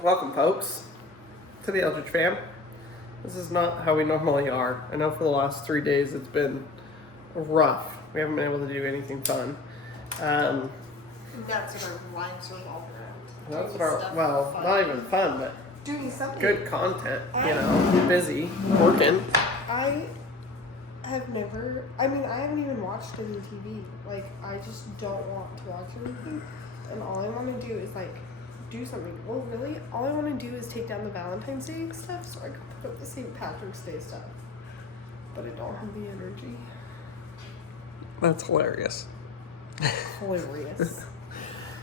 Welcome, folks, to the Eldredge Fam. This is not how we normally are. I know for the last 3 days it's been rough. We haven't been able to do anything fun. That's what our lives revolve around. That's what not even fun, but doing something. good content. Busy working. I haven't even watched any TV. Like, I just don't want to watch anything, and all I want to do is do something. Well, really, all I want to do is take down the Valentine's Day stuff so I can put up the St. Patrick's Day stuff. But I don't have the energy. That's hilarious. Hilarious.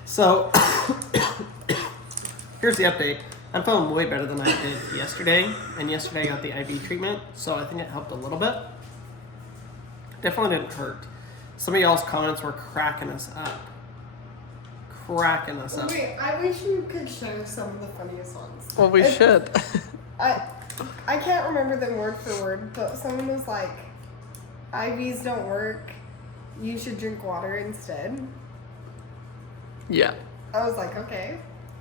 So, here's the update. I'm feeling way better than I did yesterday, and yesterday I got the IV treatment, so I think it helped a little bit. Definitely didn't hurt. Some of y'all's comments were cracking us up. Wait, I wish you could share some of the funniest ones. Well, we should. I can't remember them word for word, but someone was like, IVs don't work. You should drink water instead. Yeah. I was like, okay.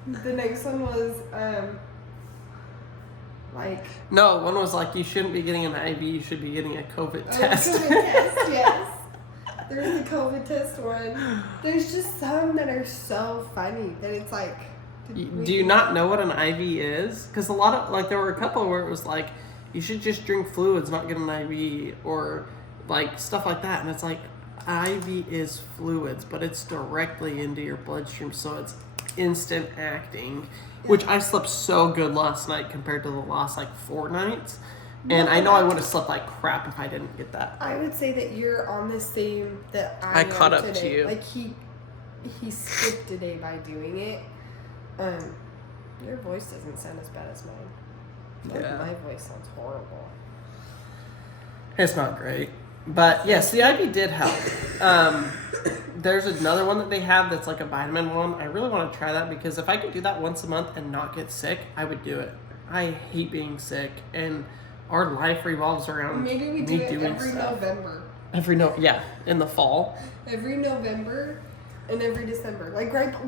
The next one was, No, one was like, you shouldn't be getting an IV, you should be getting a COVID test. COVID test, yes. There's the COVID test one. There's just some that are so funny that it's like... Do you not know what an IV is? Because a lot of, there were a couple where it was like, you should just drink fluids, not get an IV, or stuff like that. And it's like, IV is fluids, but it's directly into your bloodstream, so it's instant acting, which I slept so good last night compared to the last 4 nights. And I know I would have slept like crap if I didn't get that. I would say that you're on the same that I caught up today. to you. Like he skipped a day by doing it. Your voice doesn't sound as bad as mine. Yeah. My voice sounds horrible. It's not great. But yes, the IV did help. There's another one that they have that's like a vitamin one. I really want to try that because if I could do that once a month and not get sick, I would do it. I hate being sick, and our life revolves around Maybe we me do it doing every stuff. November. In the fall. Every November and every December.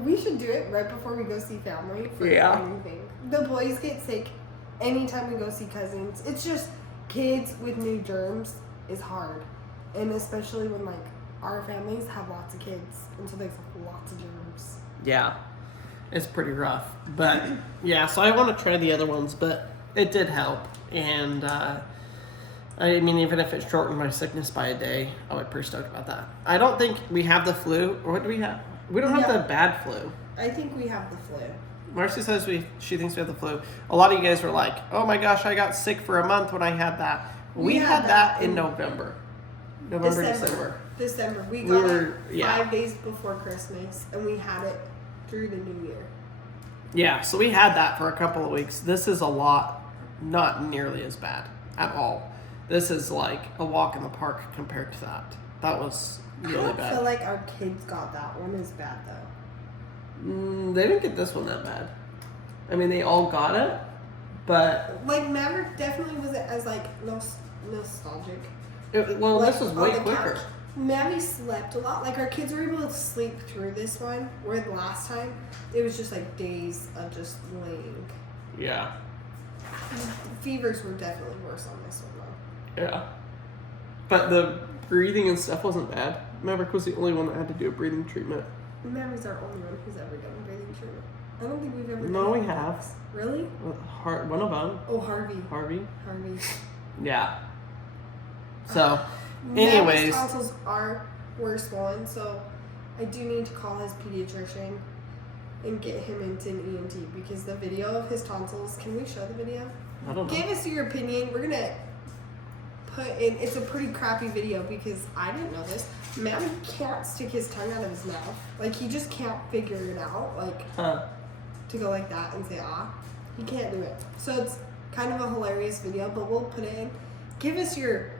We should do it right before we go see family for anything. The boys get sick anytime we go see cousins. It's just kids with new germs is hard. And especially when our families have lots of kids, and so there's lots of germs. Yeah. It's pretty rough. But yeah, so I want to try the other ones, but it did help. And even if it shortened my sickness by a day, I would be pretty stoked about that. I don't think we have the flu. Or what do we have? We don't have the bad flu. I think we have the flu. Marcy says she thinks we have the flu. A lot of you guys were like, oh my gosh, I got sick for a month when I had that. We had that in November. December. We got it 5 days before Christmas, and we had it through the New Year. Yeah, so we had that for a couple of weeks. This is a lot, not nearly as bad at all. This is like a walk in the park compared to that. That was really bad. I feel like our kids got that one as bad, though. They didn't get this one that bad. They all got it, but... Maverick definitely wasn't as, nostalgic. This was way quicker. Maddie slept a lot. Our kids were able to sleep through this one, where the last time, it was just, days of just laying. Yeah. Fevers were definitely worse on this one, though. Yeah. But the breathing and stuff wasn't bad. Maverick was the only one that had to do a breathing treatment. Maverick's our only one who's ever done a breathing treatment. I don't think we've ever No, we have. Really? One of them. Oh, Harvey. Harvey. Yeah. So, anyways. Maverick's tonsils were swollen, so I do need to call his pediatrician and get him into an ENT, because the video of his tonsils, can we show the video? I don't know. Give us your opinion. We're going to put in, it's a pretty crappy video because I didn't know this. Maddie can't stick his tongue out of his mouth. He just can't figure it out. To go like that and say, ah. He can't do it. So it's kind of a hilarious video, but we'll put it in. Give us your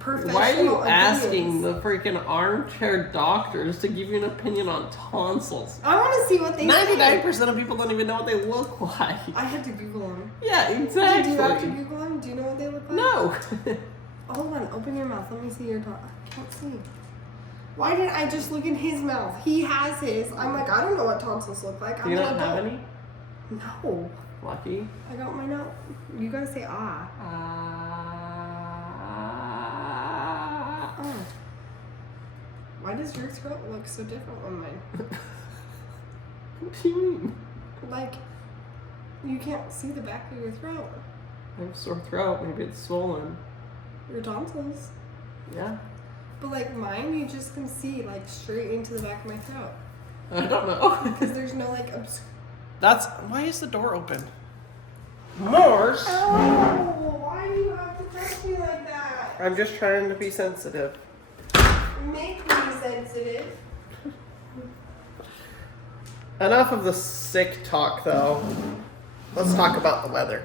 professional Why are you opinions. asking the freaking armchair doctors to give you an opinion on tonsils? I want to see what they 99% of people don't even know what they look like. I had to Google them. Yeah, exactly. Did you have to Google them? Do you know what they look like? No. Hold on, open your mouth. Let me see your tongue. I can't see. Why didn't I just look in his mouth? He has his. I'm I don't know what tonsils look like. Do you not have any? No. Lucky. I got my note. You gotta say ah. Oh. Why does your throat look so different than mine? What do you mean? Like, you can't see the back of your throat. I have a sore throat. Maybe it's swollen. Your tonsils. Yeah. But like mine, you just can see like straight into the back of my throat. I don't know. Because there's no like That's why is the door open? Morse. Oh, why do you have to touch me like that? I'm just trying to be sensitive. Make me sensitive. Enough of the sick talk, though. Let's talk about the weather.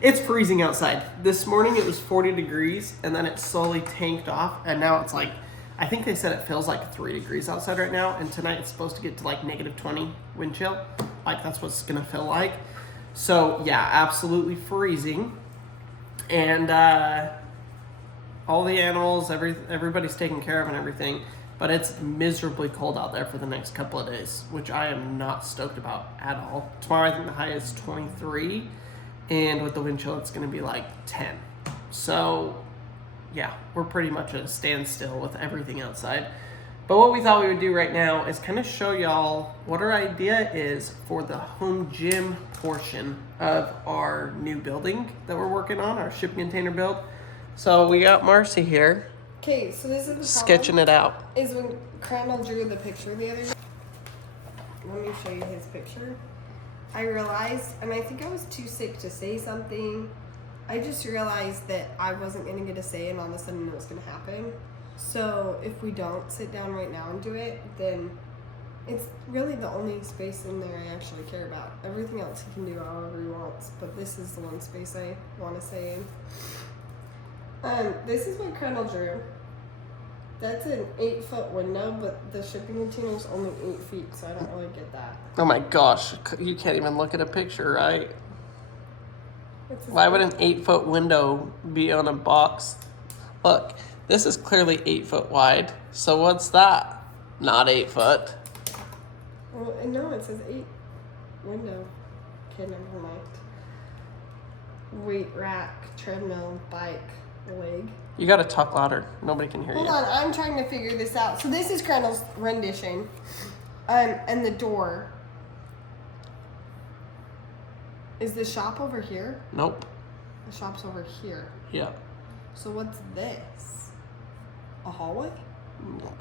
It's freezing outside. This morning it was 40 degrees, and then it slowly tanked off, and now it's like, I think they said it feels like 3 degrees outside right now, and tonight it's supposed to get to like negative 20 wind chill. Like, that's what it's gonna feel like. So, yeah, absolutely freezing. And all the animals, everybody's taken care of and everything, but it's miserably cold out there for the next couple of days, which I am not stoked about at all. Tomorrow, I think the high is 23, and with the wind chill, it's going to be like 10. So, yeah, we're pretty much at a standstill with everything outside. But what we thought we would do right now is kind of show y'all what our idea is for the home gym portion of our new building that we're working on, our shipping container build. So we got Marci here. Okay, so this is the sketching it out. Is when Crandall drew the picture the other day. Let me show you his picture. I realized, and I think I was too sick to say something. I just realized that I wasn't going to get a say, and all of a sudden it was going to happen. So if we don't sit down right now and do it, then it's really the only space in there I actually care about. Everything else he can do however he wants, but this is the one space I want to say in. This is what Crandall drew. That's an 8-foot window, but the shipping container is only 8 feet, so I don't really get that. Oh my gosh, you can't even look at a picture, right? Why would an 8-foot window be on a box? Look, this is clearly 8 foot wide. So what's that? Not 8 foot. Well, no, it says 8 window. Okay, never mind. Weight rack, treadmill, bike, leg. You gotta talk louder. Nobody can hear you. Hold on, I'm trying to figure this out. So this is Crandall's rendition. And the door. Is the shop over here? Nope. The shop's over here. Yeah. So what's this? A hallway?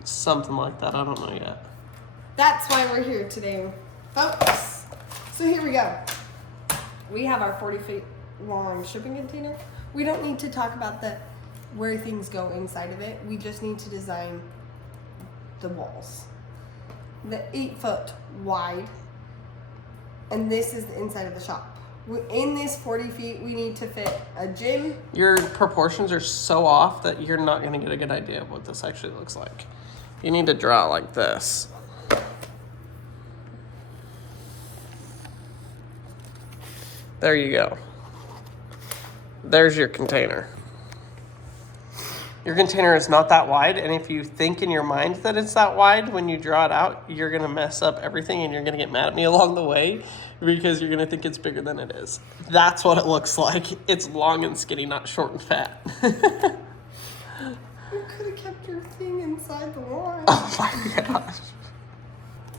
Something like that. I don't know yet. That's why we're here today, folks. So here we go. We have our 40 feet long shipping container. We don't need to talk about where things go inside of it. We just need to design the walls. The 8 foot wide, and this is the inside of the shop. In this 40 feet, we need to fit a gym. Your proportions are so off that you're not going to get a good idea of what this actually looks like. You need to draw it like this. There you go. There's your container. Your container is not that wide, and if you think in your mind that it's that wide, when you draw it out, you're going to mess up everything, and you're going to get mad at me along the way because you're going to think it's bigger than it is. That's what it looks like. It's long and skinny, not short and fat. You could have kept your thing inside the wall. Oh my gosh.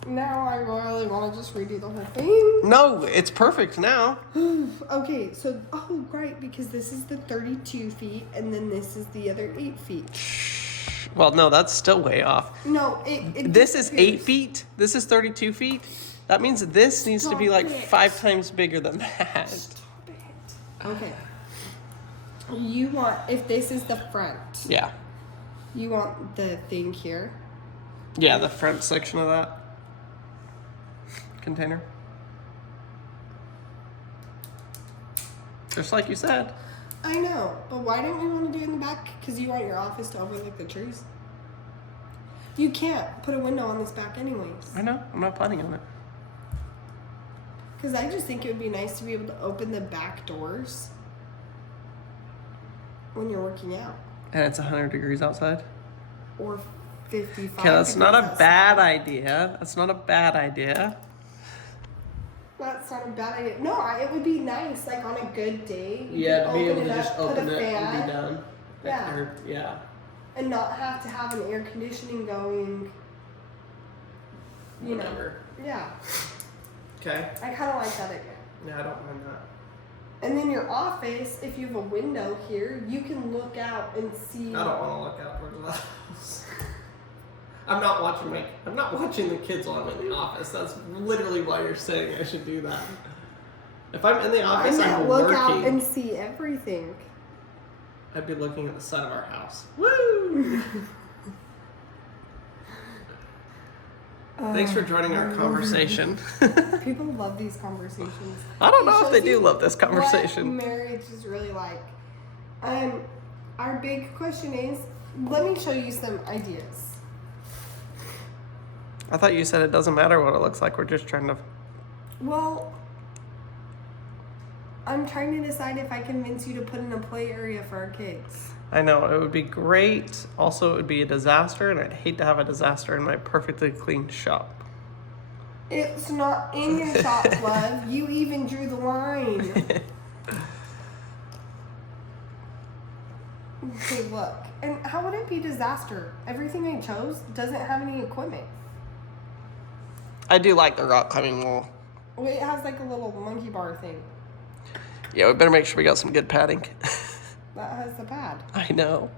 Now I really want to just redo the whole thing. No, it's perfect now. Okay, so, oh, right, because this is the 32 feet, and then this is the other 8 feet. Well, no, that's still way off. No, This is 8 feet. This is 32 feet. That means this needs to be like 5 times bigger than that. Stop it. Okay. You want, if this is the front. Yeah. You want the thing here. Yeah, the front section of that container. Just like you said. I know, but why don't we want to do it in the back? Because you want your office to overlook the trees. You can't put a window on this back anyways. I know. I'm not planning on it. Because I just think it would be nice to be able to open the back doors when you're working out. And it's 100 degrees outside? Or 55. Okay, that's not a outside. bad idea. That's not a bad idea. That's not a bad idea. No, it would be nice, like on a good day. Yeah, to be able to just open it fan, and be done. Yeah. Yeah. And not have to have an air conditioning going. You Whatever. know. Yeah. Okay. I kind of like that idea. Yeah, I don't mind that. And then your office, if you have a window here, you can look out and see. I don't want to look out towards the house. I'm not watching the kids while I'm in the office. That's literally why you're saying I should do that. If I'm in the office, I'm look working. out and see everything. I'd be looking at the side of our house. Woo! Thanks for joining our conversation. People love these conversations. I don't know if they do love this conversation. What marriage is really like. Our big question is, let me show you some ideas. I thought you said it doesn't matter what it looks like. We're just trying to... Well, I'm trying to decide if I convince you to put in a play area for our kids. I know, it would be great. Also, it would be a disaster, and I'd hate to have a disaster in my perfectly clean shop. It's not in your shop, love. You even drew the line. Okay, look. And how would it be a disaster? Everything I chose doesn't have any equipment. I do like the rock climbing wall. Well, it has like a little monkey bar thing. Yeah, we better make sure we got some good padding. That has the pad. I know.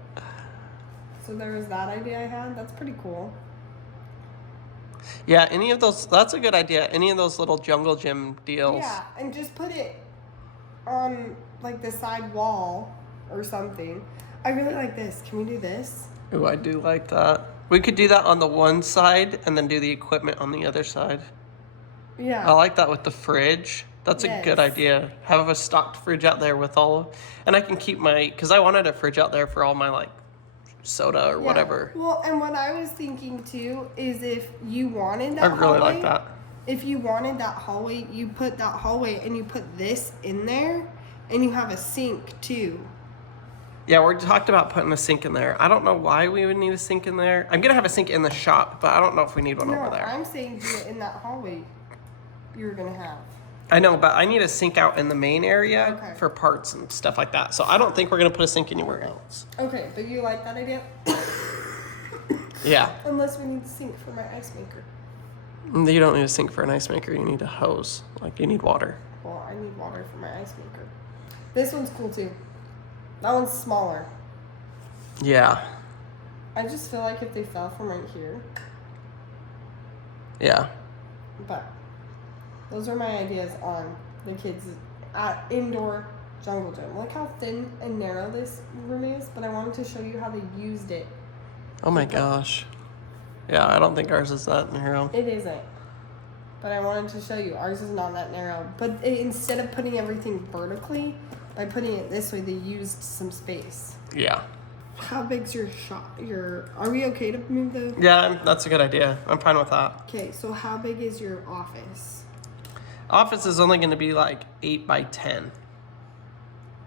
So there was that idea I had. That's pretty cool. Yeah, any of those, that's a good idea. Any of those little jungle gym deals. Yeah, and just put it on like the side wall or something. I really like this. Can we do this? Ooh, I do like that. We could do that on the one side and then do the equipment on the other side. Yeah. I like that with the fridge. That's a good idea. Have a stocked fridge out there with all of, and I can keep my, because I wanted a fridge out there for all my like soda or whatever. Well, and what I was thinking too is if you wanted that I really like that. If you wanted that hallway, you put that hallway and you put this in there and you have a sink too. Yeah, we talked about putting a sink in there. I don't know why we would need a sink in there. I'm going to have a sink in the shop, but I don't know if we need one over there. I'm saying do it in that hallway you're going to have. I know, but I need a sink out in the main area for parts and stuff like that. So I don't think we're going to put a sink anywhere else. Okay, but you like that idea? Yeah. Unless we need a sink for my ice maker. You don't need a sink for an ice maker. You need a hose. Like, you need water. Well, I need water for my ice maker. This one's cool, too. That one's smaller. Yeah. I just feel like if they fell from right here. Yeah. But those are my ideas on the kids' indoor jungle gym. Look how thin and narrow this room is, but I wanted to show you how they used it. Oh my gosh. Yeah, I don't think ours is that narrow. It isn't. But I wanted to show you. Ours is not that narrow. But instead of putting everything vertically, by putting it this way, they used some space. Yeah. How big's your shop? Are we okay to move the... Yeah, that's a good idea. I'm fine with that. Okay, so how big is your office? Office is only going to be like 8 by 10.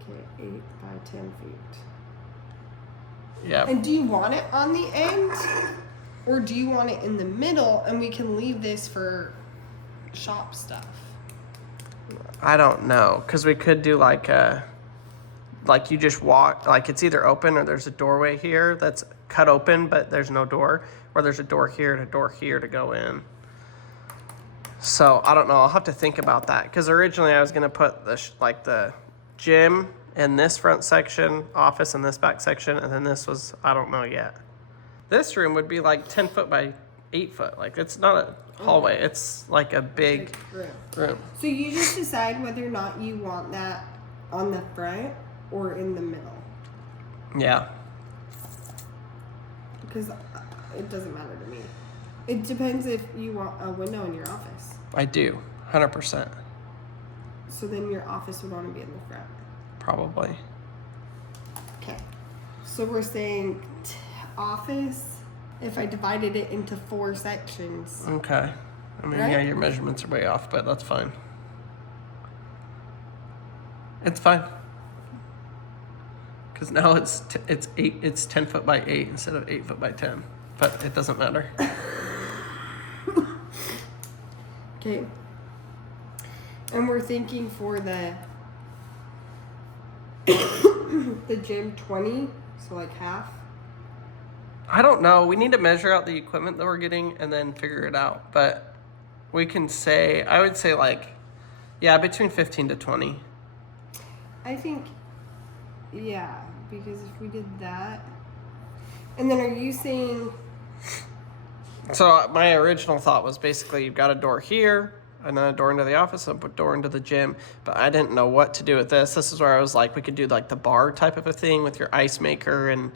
Okay, 8 by 10 feet. Yeah. And do you want it on the end? Or do you want it in the middle and we can leave this for shop stuff? I don't know, because we could do like you just walk, like it's either open or there's a doorway here that's cut open, but there's no door, or there's a door here and a door here to go in. So I don't know. I'll have to think about that, because originally I was going to put the gym in this front section, office in this back section, and then this was, I don't know yet. This room would be like 10 foot by 8 foot. Like, it's not a hallway. It's like a big room. So you just decide whether or not you want that on the front or in the middle. Yeah. Because it doesn't matter to me. It depends if you want a window in your office. I do, 100%. So then your office would want to be in the front. Probably. Okay. So we're saying office, if I divided it into 4 sections. Okay. I mean, yeah, your measurements are way off, but that's fine. It's fine. Because now it's 10 foot by 8 instead of 8 foot by 10. But it doesn't matter. Okay. And we're thinking for the gym 20, so like half. I don't know. We need to measure out the equipment that we're getting and then figure it out. But we can say, I would say like, yeah, between 15 to 20. I think, yeah, because if we did that, and then are you saying? So my original thought was basically you've got a door here, and then a door into the office, and a door into the gym. But I didn't know what to do with this. This is where I was like, we could do like the bar type of a thing with your ice maker and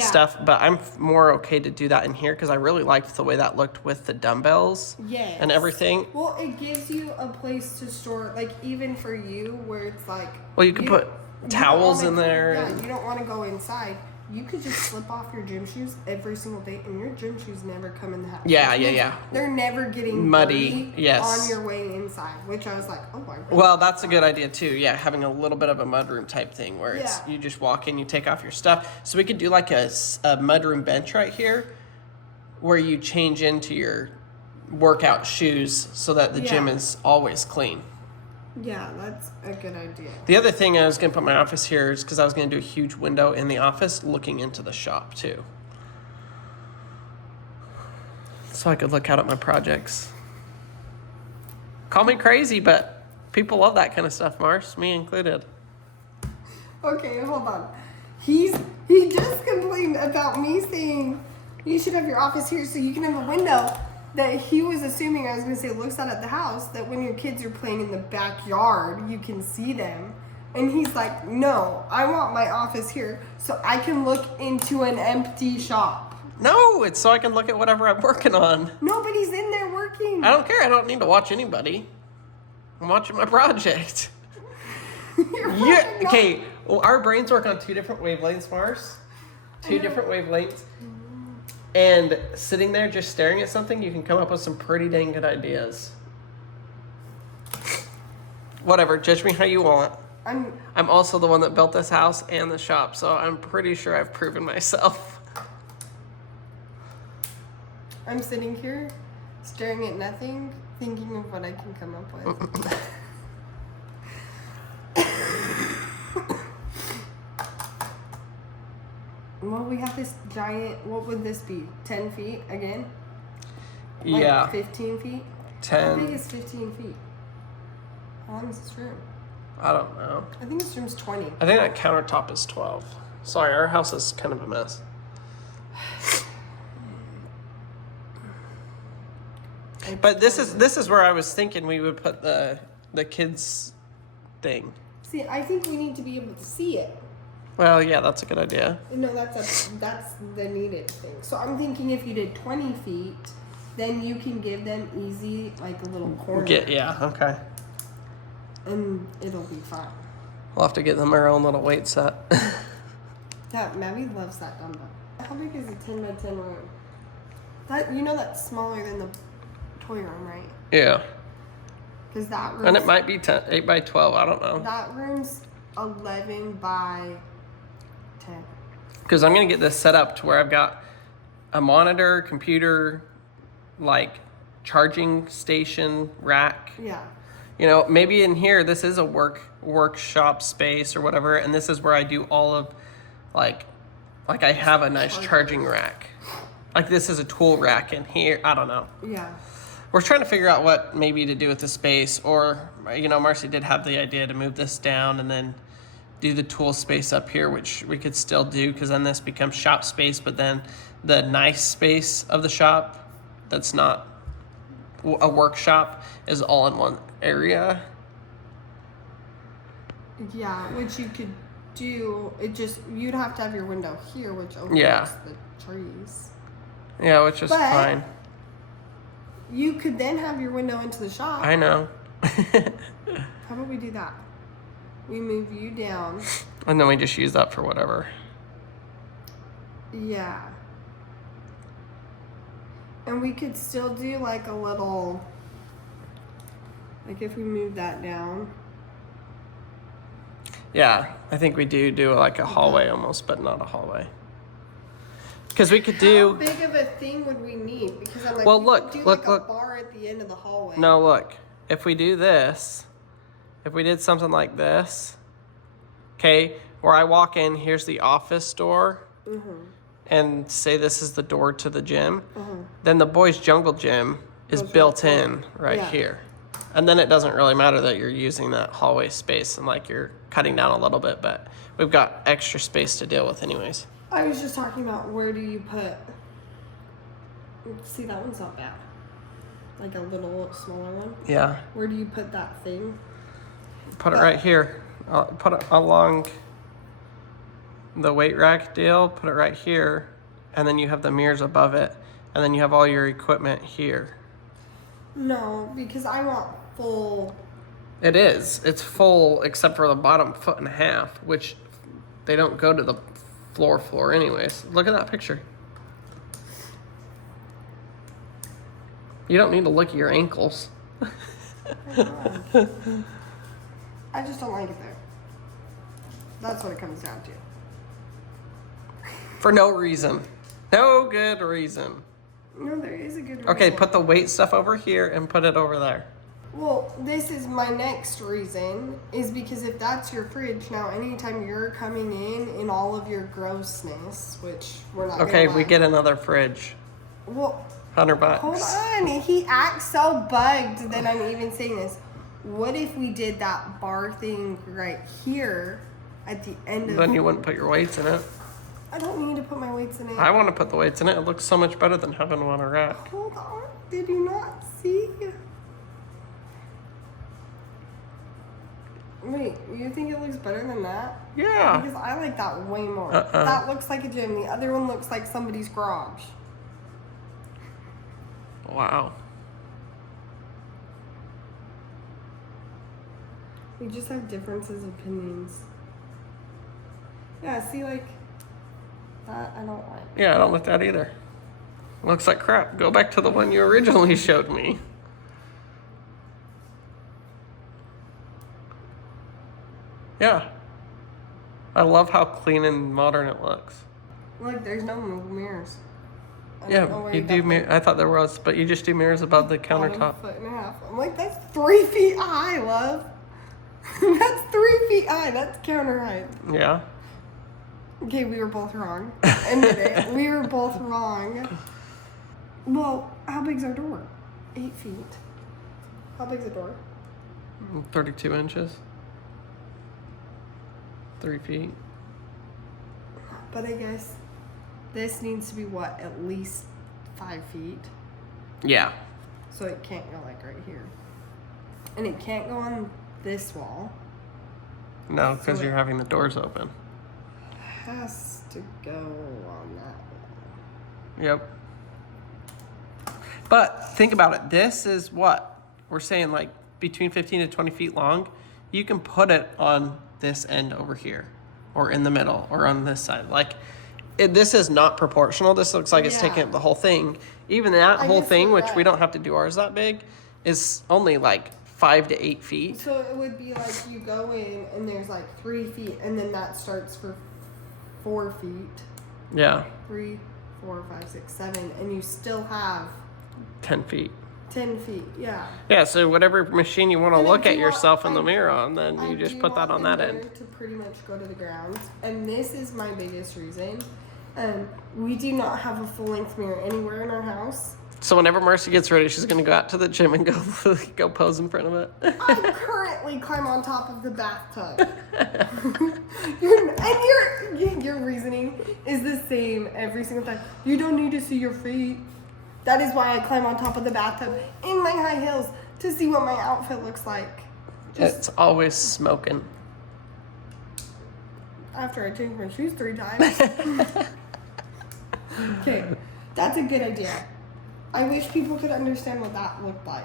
stuff. But I'm more okay to do that in here because I really liked the way that looked with the dumbbells and everything. Well, it gives you a place to store, like even for you, where it's like. Well, you could put towels in there. Yeah, you don't want to go inside. You could just slip off your gym shoes every single day, and your gym shoes never come in the house. Yeah. They're never getting muddy. Yes. On your way inside, which I was like, oh my god. Well, that's a good idea too. Yeah, having a little bit of a mudroom type thing where it's you just walk in, you take off your stuff. So we could do like a mudroom bench right here, where you change into your workout shoes so that the gym is always clean. Yeah, that's a good idea. The other thing I was going to put my office here is because I was going to do a huge window in the office looking into the shop too. So I could look out at my projects. Call me crazy, but people love that kind of stuff, Mars, me included. Okay, hold on. He just complained about me saying you should have your office here so you can have a window. That he was assuming I was going to say looks out at the house, that when your kids are playing in the backyard, you can see them. And he's like, no, I want my office here so I can look into an empty shop. No, it's so I can look at whatever I'm working on. Nobody's in there working. I don't care. I don't need to watch anybody. I'm watching my project. Okay, well, our brains work on two different wavelengths, Mars. Two different wavelengths. And sitting there just staring at something, you can come up with some pretty dang good ideas. Whatever, judge me how you want. I'm also the one that built this house and the shop, so I'm pretty sure I've proven myself. I'm sitting here, staring at nothing, thinking of what I can come up with. Well, we have this giant, what would this be? 10 feet again? Like yeah. 15 feet? 10. How big is 15 feet? How long is this room? I don't know. I think this room's 20. I think that countertop is 12. Sorry, our house is kind of a mess. But this is where I was thinking we would put the kids thing. See, I think we need to be able to see it. Well, yeah, that's a good idea. No, that's the needed thing. So I'm thinking if you did 20 feet, then you can give them easy, like a little corner. Okay. And it'll be fine. We'll have to get them our own little weight set. Yeah, Maddie loves that dumbbell. How big is a 10 by 10 room? That's smaller than the toy room, right? Yeah. Because that room. And it might be 8 by 12. I don't know. That room's 11 by 10. Because I'm going to get this set up to where I've got a monitor, computer, like charging station, rack. Yeah. Maybe in here, this is a workshop space or whatever. And this is where I do all of like I have a nice charging rack. Like this is a tool rack in here. I don't know. Yeah. We're trying to figure out what maybe to do with the space, or, Marcy did have the idea to move this down and then do the tool space up here, which we could still do because then this becomes shop space, but then the nice space of the shop that's not a workshop is all in one area. Yeah, which you could do. You'd have to have your window here, which overlooks the trees. Yeah, which is fine. You could then have your window into the shop. I know. How about we do that? We move you down. And then we just use that for whatever. Yeah. And we could still do like a little, like if we move that down. Yeah, I think we do like a hallway almost, but not a hallway. Because we could do. How big of a thing would we need? Because I'm like, well, we look, could do look. a bar at the end of the hallway. No, look. If we do this, if we did something like this, okay, where I walk in, here's the office door, and say this is the door to the gym, then the boys' jungle gym is built in right here. And then it doesn't really matter that you're using that hallway space and like you're cutting down a little bit, but we've got extra space to deal with anyways. I was just talking about where do you put, see that one's not bad. Like a little smaller one. Yeah. Where do you put that thing? Put it right here. Put it along the weight rack deal, put it right here, and then you have the mirrors above it, and then you have all your equipment here. No, because I want full. It is. It's full except for the bottom 1.5 feet, which they don't go to the floor anyways. Look at that picture. You don't need to look at your ankles. I just don't like it there. That's what it comes down to. For no reason. No good reason. No, there is a good reason. Okay, put the weight stuff over here and put it over there. Well, this is my next reason, is because if that's your fridge, now anytime you're coming in all of your grossness, which we're not Okay, gonna we lie. get another fridge. Well, $100. hold on. He acts so bugged that I'm even saying this. What if we did that bar thing right here at the end of... Then you wouldn't put your weights in it. I don't need to put my weights in it. I want to put the weights in it. It looks so much better than having one on a rack. Hold on. Did you not see? Wait, you think it looks better than that? Yeah. Because I like that way more. That looks like a gym. The other one looks like somebody's garage. Wow. We just have differences of opinions. Yeah, see, like, that I don't like. Yeah, I don't like that either. Looks like crap. Go back to the one you originally showed me. Yeah. I love how clean and modern it looks. Like, there's no mirrors. I don't know Yeah, where you got do the mirror. I thought there was, but you just do mirrors above the bottom countertop. 1.5 feet. I'm like, that's 3 feet high, love. That's 3 feet high. That's counter height. Yeah. Okay, we were both wrong. Admit it. We were both wrong. Well, how big's our door? 8 feet. How big's the door? 32 inches. 3 feet. But I guess this needs to be what? At least 5 feet. Yeah. So it can't go like right here. And it can't go on this wall. No, because you're having the doors open. Has to go on that wall. Yep. But think about it. This is what we're saying, like between 15 to 20 feet long. You can put it on this end over here, or in the middle, or on this side. Like, this is not proportional. This looks like it's taking up the whole thing. Even that whole thing, which we don't have to do ours that big, is only like 5 to 8 feet. So it would be like you go in and there's like 3 feet, and then that starts for 4 feet. Yeah. 3, 4, 5, 6, 7, and you still have 10 feet. 10 feet. Yeah. Yeah, so whatever machine you want to And look I at do yourself in want- the mirror on, then I you just do put that want on the that mirror end. to pretty much go to the ground, and this is my biggest reason. We do not have a full-length mirror anywhere in our house. So whenever Marci gets ready, she's going to go out to the gym and go pose in front of it. I currently climb on top of the bathtub. Your reasoning is the same every single time. You don't need to see your feet. That is why I climb on top of the bathtub in my high heels to see what my outfit looks like. It's always smoking. After I change my shoes 3 times. Okay, that's a good idea. I wish people could understand what that looked like.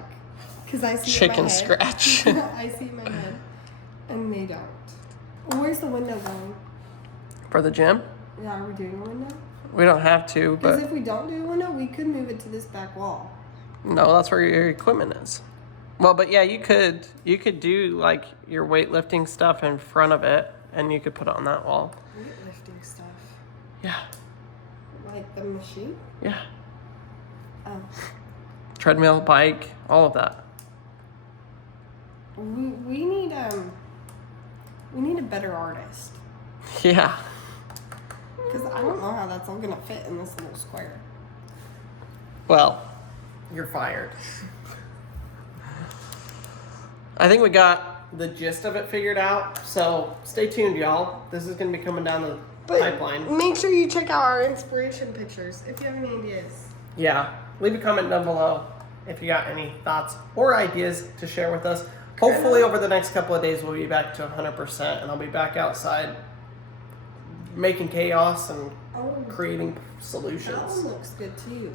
Because I see Chicken it in my head. scratch. I see it in my head. And they don't. Where's the window going? For the gym? Yeah, are we doing a window? We don't have to, Because but if we don't do a window, we could move it to this back wall. no, that's where your equipment is. Well, but yeah, you could do like your weightlifting stuff in front of it, and you could put it on that wall. Weightlifting stuff. Yeah. Like the machine? Yeah. Oh. Treadmill, bike, all of that. We need a better artist. Yeah. Because I don't know how that's all gonna fit in this little square. Well, you're fired. I think we got the gist of it figured out. So stay tuned, y'all. This is gonna be coming down the pipeline. Make sure you check out our inspiration pictures if you have any ideas. Yeah. Leave a comment down below if you got any thoughts or ideas to share with us. Hopefully over the next couple of days we'll be back to 100% and I'll be back outside making chaos and creating solutions. That one looks good too.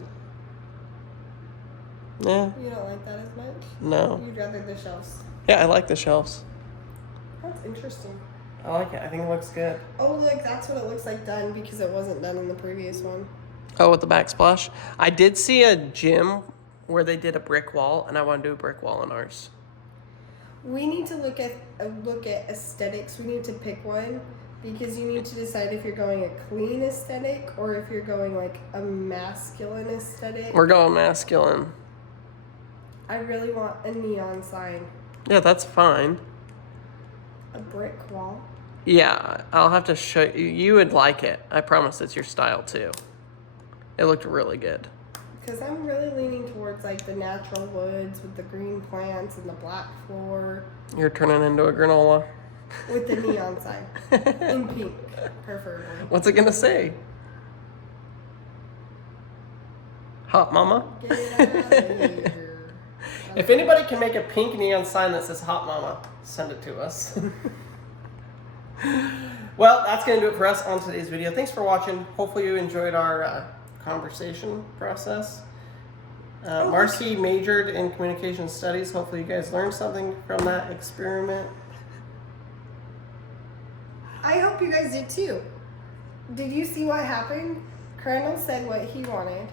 Yeah. You don't like that as much? No. You'd rather the shelves. Yeah, I like the shelves. That's interesting. I like it. I think it looks good. Oh, look, that's what it looks like done because it wasn't done in the previous one. Oh, with the backsplash? I did see a gym where they did a brick wall, and I want to do a brick wall in ours. We need to look at aesthetics. We need to pick one because you need to decide if you're going a clean aesthetic or if you're going like a masculine aesthetic. We're going masculine. I really want a neon sign. Yeah, that's fine. A brick wall. Yeah, I'll have to show you. You would like it. I promise it's your style too. It looked really good. Because I'm really leaning towards like the natural woods with the green plants and the black floor. You're turning into a granola. With the neon sign. In pink, preferably. What's it gonna say? Hot Mama? Get out of here. If anybody can make a pink neon sign that says Hot Mama, send it to us. Well, that's going to do it for us on today's video. Thanks for watching. Hopefully you enjoyed our conversation process. Marci majored in communication studies. Hopefully you guys learned something from that experiment. I hope you guys did too. Did you see what happened? Crandall said what he wanted.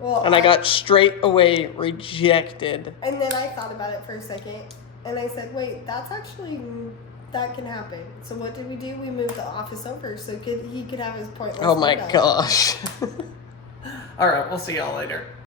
Well, And I got straight away rejected. And then I thought about it for a second, and I said, "Wait, that can happen." So what did we do? We moved the office over so he could have his pointless. Oh my gosh! All right, we'll see y'all later.